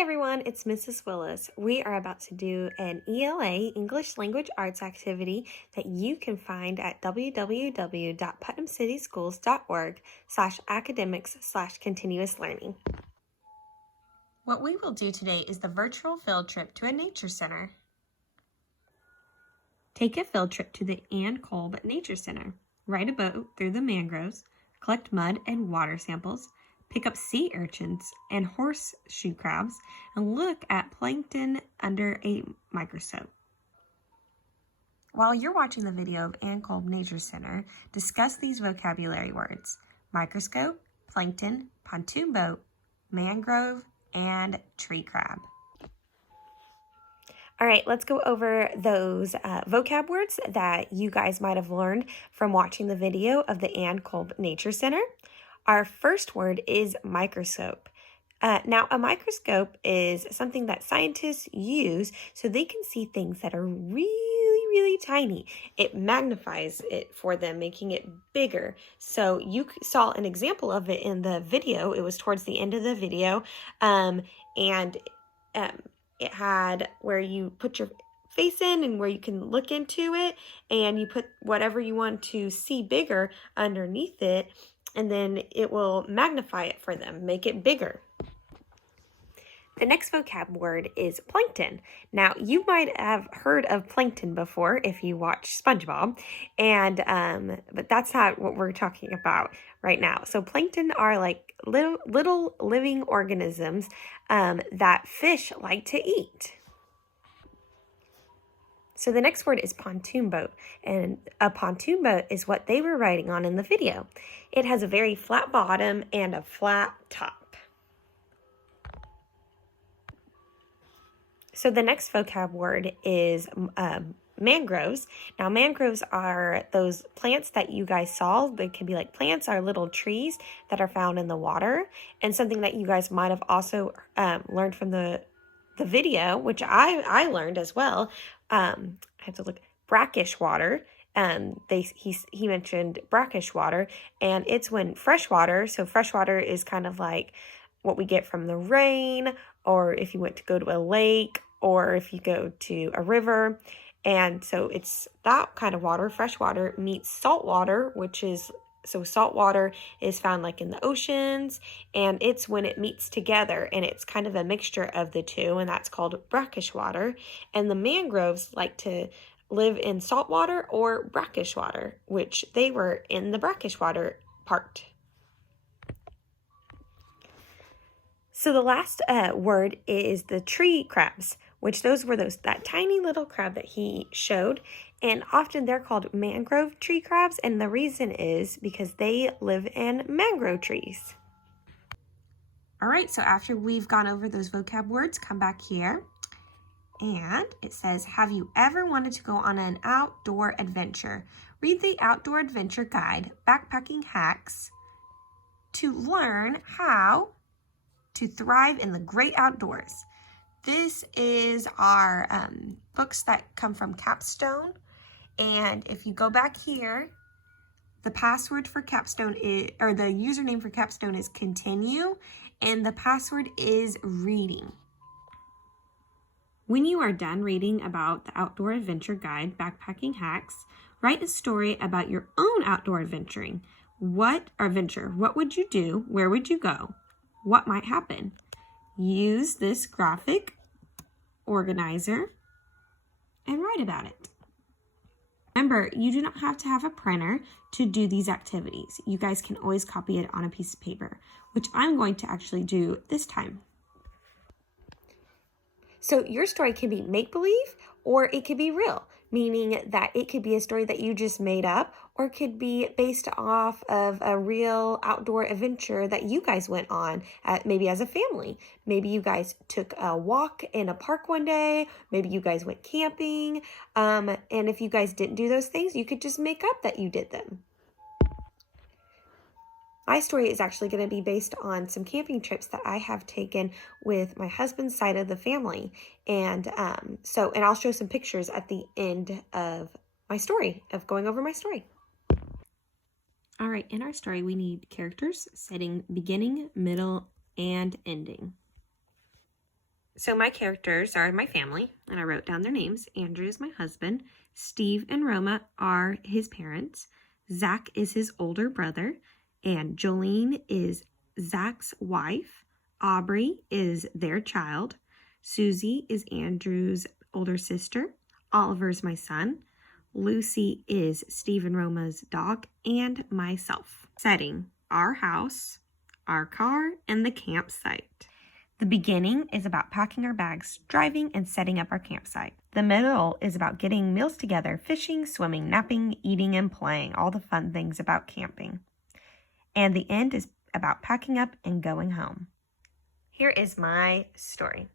Hey everyone, it's Mrs. Willis. We are about to do an ELA, English Language Arts activity that you can find at www.putnamcityschools.org/academics/continuous learning. What we will do today is the virtual field trip to a nature center. Take a field trip to the Ann Kolb Nature Center. Ride a boat through the mangroves, collect mud and water samples, pick up sea urchins and horseshoe crabs, and look at plankton under a microscope. While you're watching the video of Ann Kolb Nature Center, discuss these vocabulary words: microscope, plankton, pontoon boat, mangrove, and tree crab. All right, let's go over those vocab words that you guys might have learned from watching the video of the Ann Kolb Nature Center. Our first word is microscope. Now, a microscope is something that scientists use so they can see things that are really tiny. It magnifies it for them, making it bigger. So you saw an example of it in the video. It was towards the end of the video, it had where you put your face in and where you can look into it, and you put whatever you want to see bigger underneath it, and then it will magnify it for them, make it bigger. The next vocab word is plankton. Now, you might have heard of plankton before if you watch SpongeBob, but that's not what we're talking about right now. So plankton are like little living organisms that fish like to eat. So the next word is pontoon boat, and a pontoon boat is what they were riding on in the video. It has a very flat bottom and a flat top. So the next vocab word is mangroves. Now, mangroves are those plants that you guys saw. They can be like plants or little trees that are found in the water, and something that you guys might have also learned from the video, which I learned as well. I have to look. Brackish water. He mentioned brackish water, and it's when fresh water. So fresh water is kind of like what we get from the rain, or if you went to go to a lake, or if you go to a river. And so it's that kind of water. Fresh water meets salt water, so salt water is found like in the oceans, and it's when it meets together, and it's kind of a mixture of the two, and that's called brackish water. And the mangroves like to live in salt water or brackish water, which they were in the brackish water part. So the last word is the tree crabs, which those were that tiny little crab that he showed. And often they're called mangrove tree crabs, and the reason is because they live in mangrove trees. All right, so after we've gone over those vocab words, come back here. And it says, have you ever wanted to go on an outdoor adventure? Read the Outdoor Adventure Guide, Backpacking Hacks, to learn how to thrive in the great outdoors. This is our books that come from Capstone. And if you go back here, the password for Capstone is, or the username for Capstone is continue, and the password is reading. When you are done reading about the Outdoor Adventure Guide, Backpacking Hacks, write a story about your own outdoor adventuring. What would you do? Where would you go? What might happen? Use this graphic organizer and write about it. Remember, you do not have to have a printer to do these activities. You guys can always copy it on a piece of paper, which I'm going to actually do this time. So your story can be make-believe or it could be real, meaning that it could be a story that you just made up, or it could be based off of a real outdoor adventure that you guys went on, maybe as a family. Maybe you guys took a walk in a park one day. Maybe you guys went camping. And if you guys didn't do those things, you could just make up that you did them. My story is actually going to be based on some camping trips that I have taken with my husband's side of the family. And I'll show some pictures at the end of my story, of going over my story. All right, in our story, we need characters setting beginning, middle, and ending. So my characters are my family, and I wrote down their names. Andrew is my husband. Steve and Roma are his parents. Zach is his older brother, and Jolene is Zach's wife. Aubrey is their child. Susie is Andrew's older sister. Oliver's my son. Lucy is Steve and Roma's dog, and myself. Setting: our house, our car, and the campsite. The beginning is about packing our bags, driving, and setting up our campsite. The middle is about getting meals together, fishing, swimming, napping, eating, and playing, all the fun things about camping. And the end is about packing up and going home. Here is my story.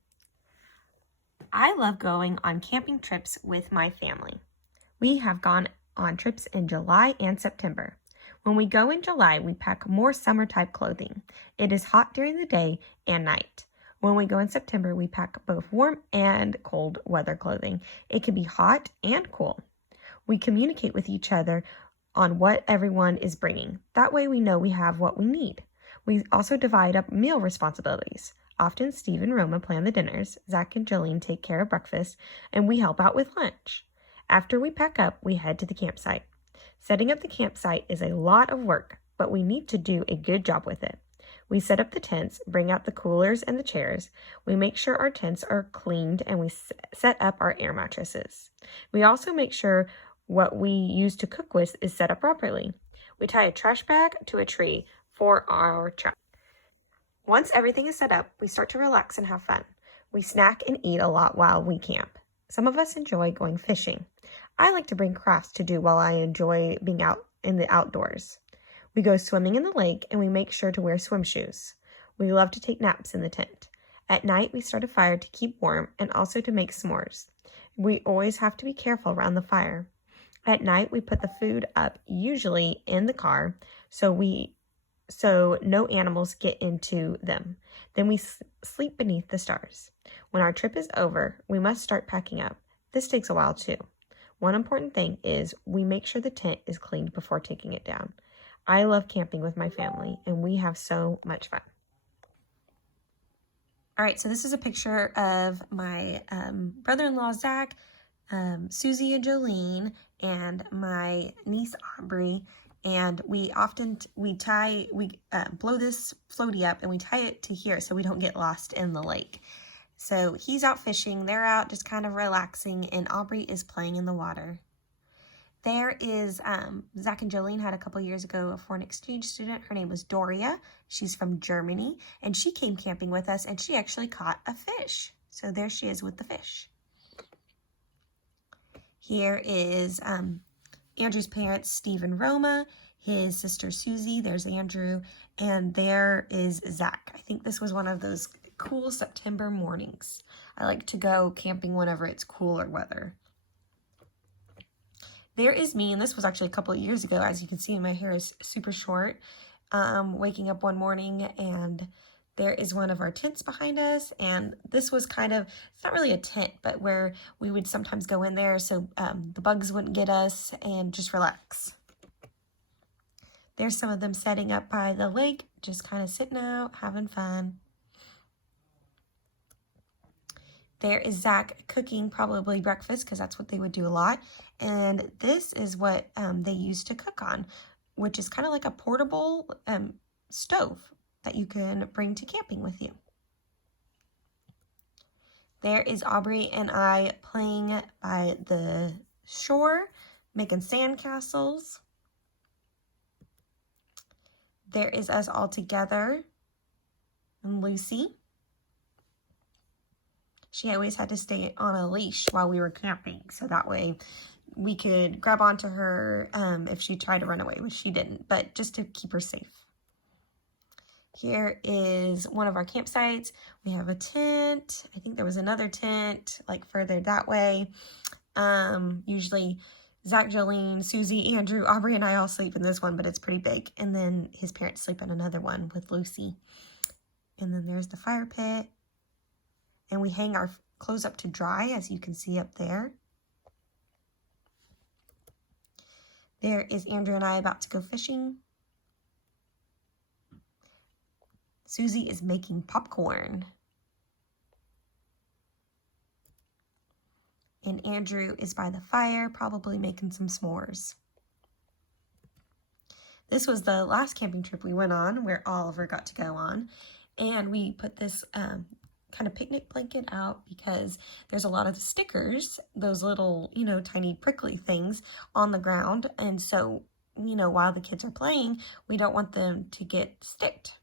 I love going on camping trips with my family. We have gone on trips in July and September. When we go in July, we pack more summer-type clothing. It is hot during the day and night. When we go in September, we pack both warm and cold weather clothing. It can be hot and cool. We communicate with each other on what everyone is bringing. That way we know we have what we need. We also divide up meal responsibilities. Often Steve and Roma plan the dinners, Zach and Jolene take care of breakfast, and we help out with lunch. After we pack up, we head to the campsite. Setting up the campsite is a lot of work, but we need to do a good job with it. We set up the tents, bring out the coolers and the chairs. We make sure our tents are cleaned, and we set up our air mattresses. We also make sure what we use to cook with is set up properly. We tie a trash bag to a tree for our trash. Once everything is set up, we start to relax and have fun. We snack and eat a lot while we camp. Some of us enjoy going fishing. I like to bring crafts to do while I enjoy being out in the outdoors. We go swimming in the lake, and we make sure to wear swim shoes. We love to take naps in the tent. At night, we start a fire to keep warm and also to make s'mores. We always have to be careful around the fire. At night, we put the food up, usually in the car, so no animals get into them. Then we sleep beneath the stars. When our trip is over, we must start packing up. This takes a while too. One important thing is we make sure the tent is cleaned before taking it down. I love camping with my family, and we have so much fun. All right, so this is a picture of my brother-in-law, Zach, Susie and Jolene, and my niece, Aubrey. And we blow this floaty up and we tie it to here so we don't get lost in the lake. So he's out fishing, they're out just kind of relaxing, and Aubrey is playing in the water. There is, Zach and Jolene had a couple years ago a foreign exchange student. Her name was Doria. She's from Germany, and she came camping with us, and she actually caught a fish. So there she is with the fish. Here is Andrew's parents, Steve and Roma, his sister Susie, there's Andrew, and there is Zach. I think this was one of those cool September mornings. I like to go camping whenever it's cooler weather. There is me, and this was actually a couple of years ago. As you can see, my hair is super short. Waking up one morning, and there is one of our tents behind us, and this was kind of, it's not really a tent, but where we would sometimes go in there so the bugs wouldn't get us and just relax. There's some of them setting up by the lake, just kind of sitting out, having fun. There is Zach cooking probably breakfast, because that's what they would do a lot. And this is what they used to cook on, which is kind of like a portable stove that you can bring to camping with you. There is Aubrey and I playing by the shore, making sandcastles. There is us all together, and Lucy. She always had to stay on a leash while we were camping, so that way we could grab onto her if she tried to run away, which she didn't, but just to keep her safe. Here is one of our campsites. We have a tent. I think there was another tent like further that way. Usually Zach, Jolene, Susie, Andrew, Aubrey, and I all sleep in this one, but it's pretty big. And then his parents sleep in another one with Lucy. And then there's the fire pit. And we hang our clothes up to dry, as you can see up there. There is Andrew and I about to go fishing. Susie is making popcorn. And Andrew is by the fire, probably making some s'mores. This was the last camping trip we went on, where Oliver got to go on. And we put this kind of picnic blanket out because there's a lot of stickers, those little, tiny prickly things on the ground. And so, while the kids are playing, we don't want them to get sticked.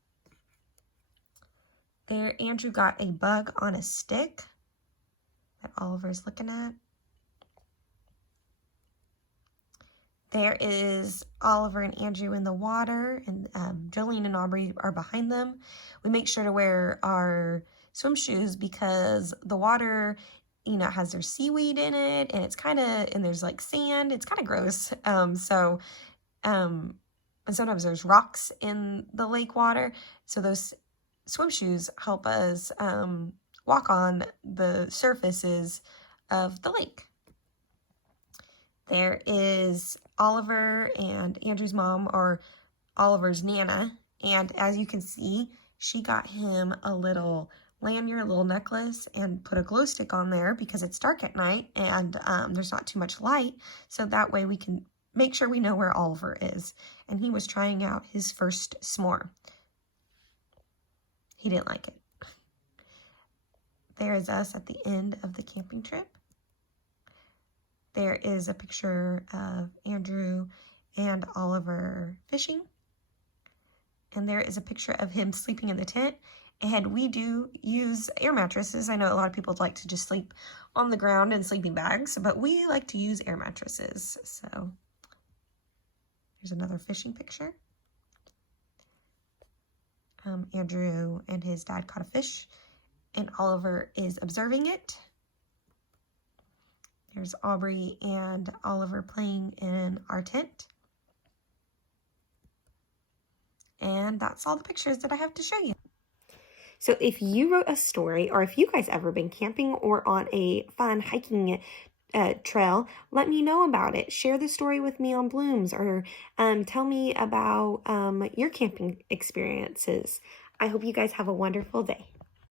There, Andrew got a bug on a stick that Oliver's looking at. There is Oliver and Andrew in the water, and Jolene and Aubrey are behind them. We make sure to wear our swim shoes because the water, has their seaweed in it, and and there's like sand. It's kind of gross. And sometimes there's rocks in the lake water. So those swim shoes help us walk on the surfaces of the lake. There is Oliver and Andrew's mom, or Oliver's Nana, and as you can see, she got him a little lanyard, a little necklace, and put a glow stick on there because it's dark at night and there's not too much light, so that way we can make sure we know where Oliver is. And he was trying out his first s'more. He didn't like it. There is us at the end of the camping trip. There is a picture of Andrew and Oliver fishing. And there is a picture of him sleeping in the tent. And we do use air mattresses. I know a lot of people like to just sleep on the ground in sleeping bags, but we like to use air mattresses. So here's another fishing picture. Andrew and his dad caught a fish, and Oliver is observing it. There's Aubrey and Oliver playing in our tent. And that's all the pictures that I have to show you. So if you wrote a story, or if you guys ever been camping or on a fun hiking trail, let me know about it. Share the story with me on Blooms, or tell me about your camping experiences. I hope you guys have a wonderful day.